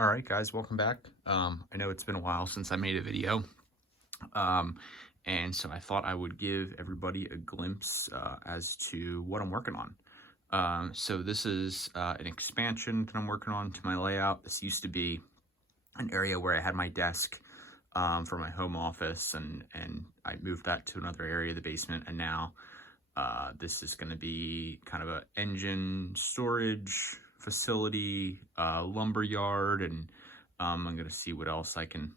All right, guys, welcome back. I know it's been a while since I made a video, um, and so I thought I would give everybody a glimpse as to what I'm working on. So this is an expansion that I'm working on to my layout. This used to be an area where I had my desk for my home office, and I moved that to another area of the basement, and now this is going to be kind of an engine storage facility, lumber yard, and I'm going to see what else I can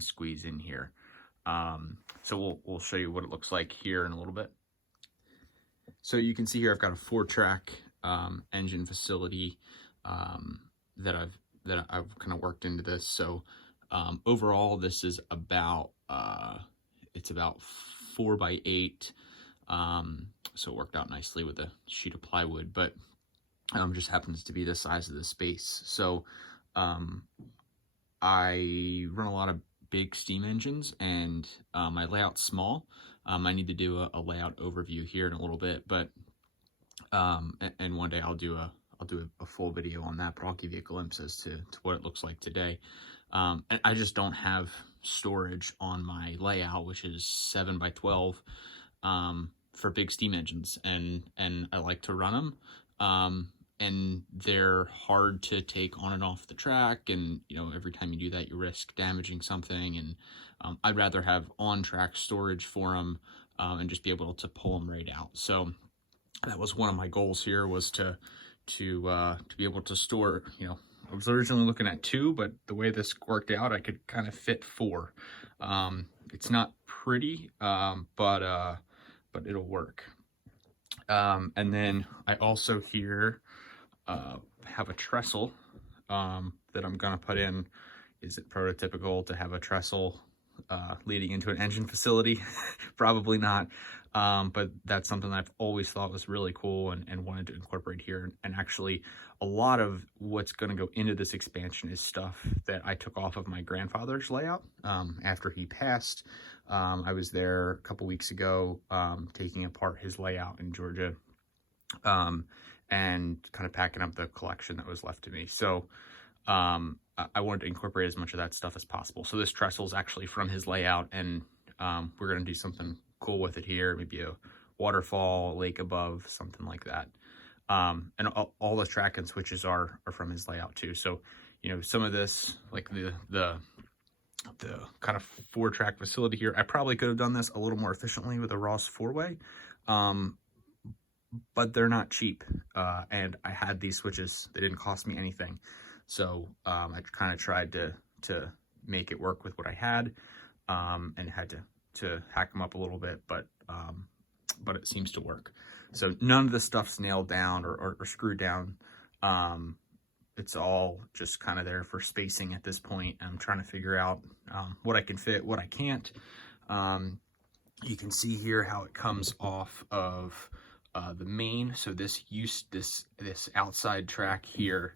squeeze in here. So we'll show you what it looks like here in a little bit. So you can see here I've got a 4-track engine facility that I've kind of worked into this. So overall, this is about it's about 4 by 8. So it worked out nicely with a sheet of plywood, but just happens to be the size of the space. So I run a lot of big steam engines, and my layout's small. I need to do a layout overview here in a little bit, but and one day I'll do a full video on that, but I'll give you a glimpse as to what it looks like today. And I just don't have storage on my layout, which is 7 by 12. For big steam engines, and I like to run them, and they're hard to take on and off the track, and every time you do that you risk damaging something, and I'd rather have on-track storage for them and just be able to pull them right out. So that was one of my goals here, was to be able to store, I was originally looking at 2, but the way this worked out, I could kind of fit 4. It's not pretty, but it'll work. And then I also here have a trestle that I'm gonna put in. Is it prototypical to have a trestle leading into an engine facility? Probably not, but that's something I've always thought was really cool and wanted to incorporate here. And actually, a lot of what's going to go into this expansion is stuff that I took off of my grandfather's layout after he passed. I was there a couple weeks ago taking apart his layout in Georgia and kind of packing up the collection that was left to me. So I wanted to incorporate as much of that stuff as possible. So this trestle is actually from his layout, and we're going to do something cool with it here, maybe a waterfall, a lake above, something like that. And all the track and switches are from his layout too. So, some of this, like the kind of 4-track facility here, I probably could have done this a little more efficiently with a Ross 4-way, but they're not cheap. And I had these switches; they didn't cost me anything. So I kind of tried to make it work with what I had, and had to hack them up a little bit, but it seems to work. So none of the stuff's nailed down or screwed down. It's all just kind of there for spacing at this point. I'm trying to figure out what I can fit, what I can't. You can see here how it comes off of the main. So this outside track here,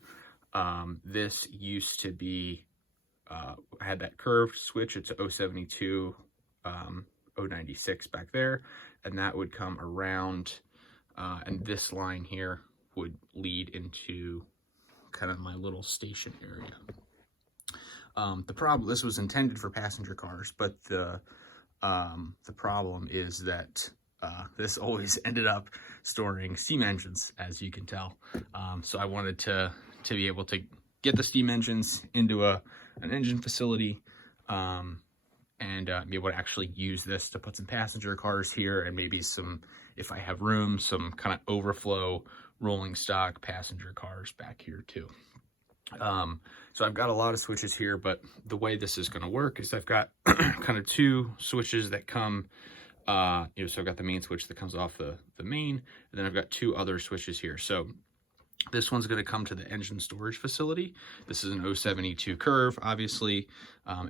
this used to be, I had that curved switch. It's a 072, 096 back there, and that would come around, and this line here would lead into kind of my little station area. The problem, this was intended for passenger cars, but the problem is that this always ended up storing steam engines, as you can tell. So I wanted to be able to get the steam engines into an engine facility, and be able to actually use this to put some passenger cars here, and maybe some, if I have room, some kind of overflow rolling stock passenger cars back here too. So I've got a lot of switches here, but the way this is going to work is I've got kind of 2 switches that come, so I've got the main switch that comes off the main, and then I've got 2 other switches here. So this one's going to come to the engine storage facility. This is an 072 curve, obviously.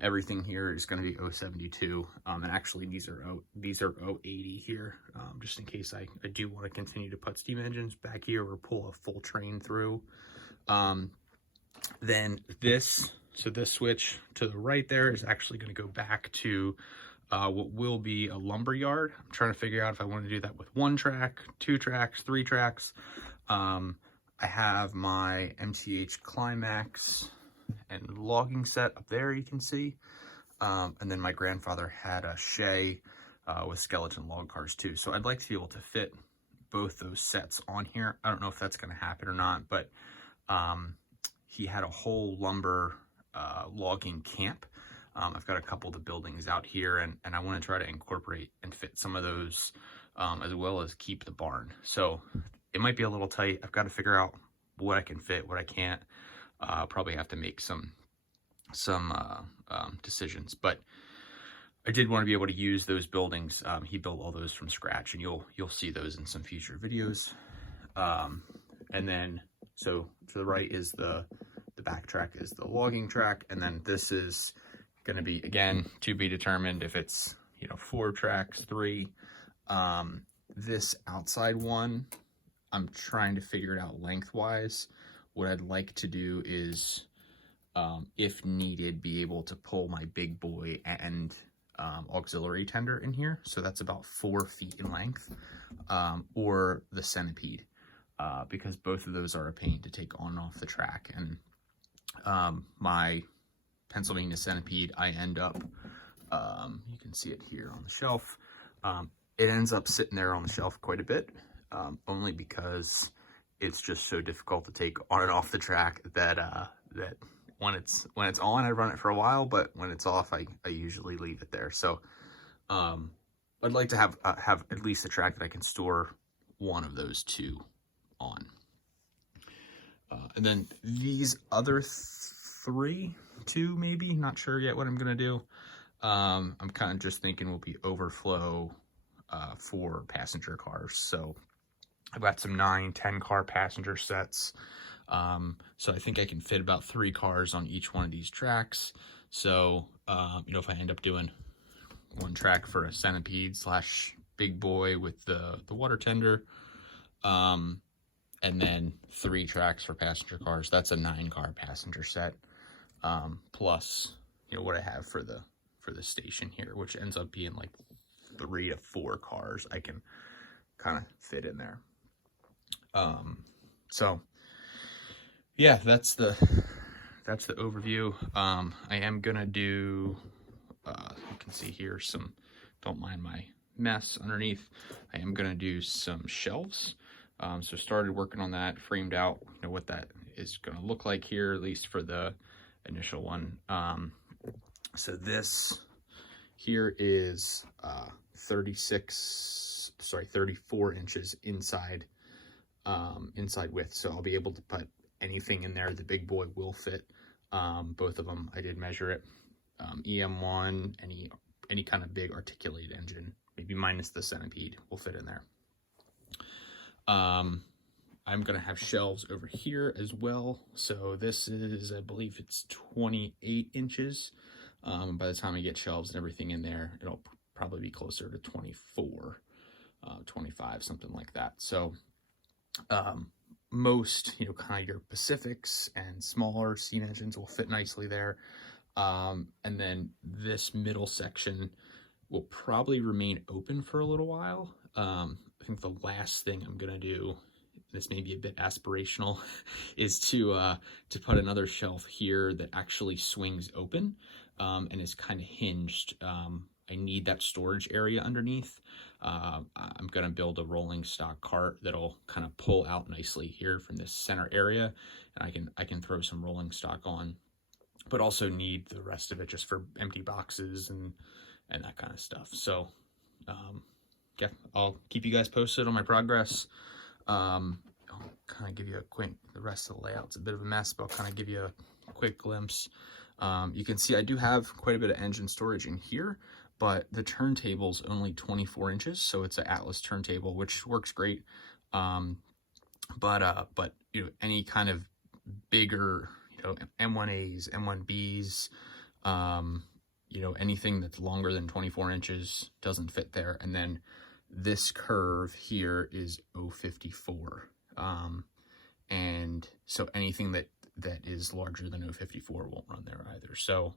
Everything here is going to be 072, and actually these are 080 here, just in case I do want to continue to put steam engines back here or pull a full train through. Then this switch to the right there is actually going to go back to what will be a lumber yard. I'm trying to figure out if I want to do that with 1 track, 2 tracks, 3 tracks. I have my MTH Climax and logging set up there, you can see. And then my grandfather had a Shay with skeleton log cars too. So I'd like to be able to fit both those sets on here. I don't know if that's going to happen or not, but he had a whole lumber logging camp. I've got a couple of the buildings out here, and I want to try to incorporate and fit some of those as well as keep the barn. So it might be a little tight. I've got to figure out what I can fit, what I can't. Probably have to make some decisions, but I did want to be able to use those buildings. He built all those from scratch, and you'll see those in some future videos. And then, so to the right is the back track is the logging track, and then this is going to be, again, to be determined if it's, 4 tracks, 3. This outside one, I'm trying to figure it out lengthwise. What I'd like to do is, if needed, be able to pull my big boy and auxiliary tender in here. So that's about 4 feet in length, or the centipede, because both of those are a pain to take on and off the track. And my Pennsylvania centipede, I end up, you can see it here on the shelf. It ends up sitting there on the shelf quite a bit, only because it's just so difficult to take on and off the track that that when it's on, I run it for a while, but when it's off, I usually leave it there. So I'd like to have at least a track that I can store one of those 2 on. And then these other 2 maybe, not sure yet what I'm gonna do. I'm kind of just thinking will be overflow for passenger cars. So I've got some 9-10 car passenger sets. So I think I can fit about 3 cars on each one of these tracks. So, if I end up doing 1 track for a centipede / big boy with the water tender, and then 3 tracks for passenger cars, that's a 9-car passenger set, plus, what I have for the station here, which ends up being like 3 to 4 cars I can kind of fit in there. So yeah, that's the overview. I am gonna do, you can see here don't mind my mess underneath. I am gonna do some shelves. So started working on that, framed out, what that is gonna look like here, at least for the initial one. So this here is 34 inches inside width. So I'll be able to put anything in there. The big boy will fit. Both of them, I did measure it. EM1, any kind of big articulated engine, maybe minus the centipede, will fit in there. I'm gonna have shelves over here as well. So this is, I believe it's 28 inches. By the time I get shelves and everything in there, it'll probably be closer to 24, 25, something like that. So most, kind of your Pacifics and smaller steam engines will fit nicely there. And then this middle section will probably remain open for a little while. I think the last thing I'm gonna do, this may be a bit aspirational, is to put another shelf here that actually swings open and is kind of hinged. I need that storage area underneath. I'm gonna build a rolling stock cart that'll kind of pull out nicely here from this center area, and I can throw some rolling stock on, but also need the rest of it just for empty boxes and that kind of stuff. So yeah, I'll keep you guys posted on my progress. I'll kind of give you the rest of the layout's a bit of a mess, but I'll kind of give you a quick glimpse. You can see I do have quite a bit of engine storage in here, but the turntable's only 24 inches, so it's an Atlas turntable, which works great. But any kind of bigger, M1As, M1Bs, anything that's longer than 24 inches doesn't fit there. And then this curve here is 054. And so anything that is larger than 054 won't run there either. So,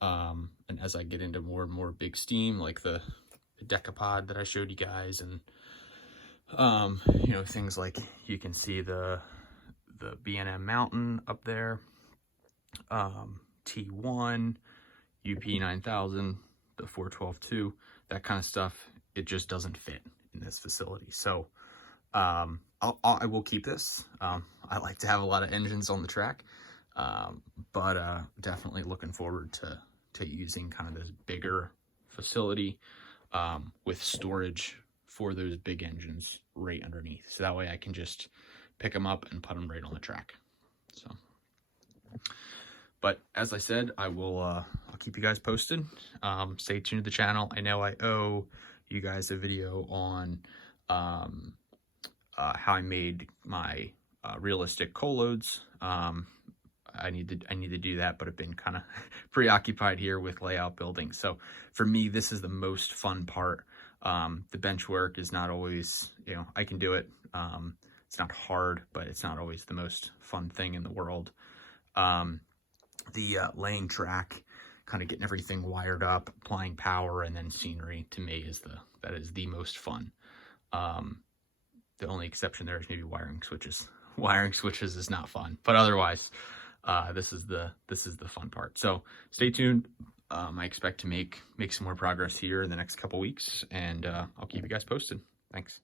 and as I get into more and more big steam, like the decapod that I showed you guys, and, things like, you can see the B&M Mountain up there. T1, UP9000, the 412-2, that kind of stuff, it just doesn't fit in this facility. So I will keep this. I like to have a lot of engines on the track, but definitely looking forward to using kind of this bigger facility with storage for those big engines right underneath. So that way I can just pick them up and put them right on the track. So, but as I said, I'll keep you guys posted. Stay tuned to the channel. I know I owe you guys a video on how I made my realistic coal loads. I need to do that, but I've been kind of preoccupied here with layout building. So for me, this is the most fun part. The bench work is not always, I can do it. It's not hard, but it's not always the most fun thing in the world. The laying track, kind of getting everything wired up, applying power, and then scenery, to me that is the most fun. The only exception there is maybe wiring switches. Wiring switches is not fun, but otherwise, this is the fun part. So stay tuned. I expect to make some more progress here in the next couple weeks, and I'll keep you guys posted. Thanks.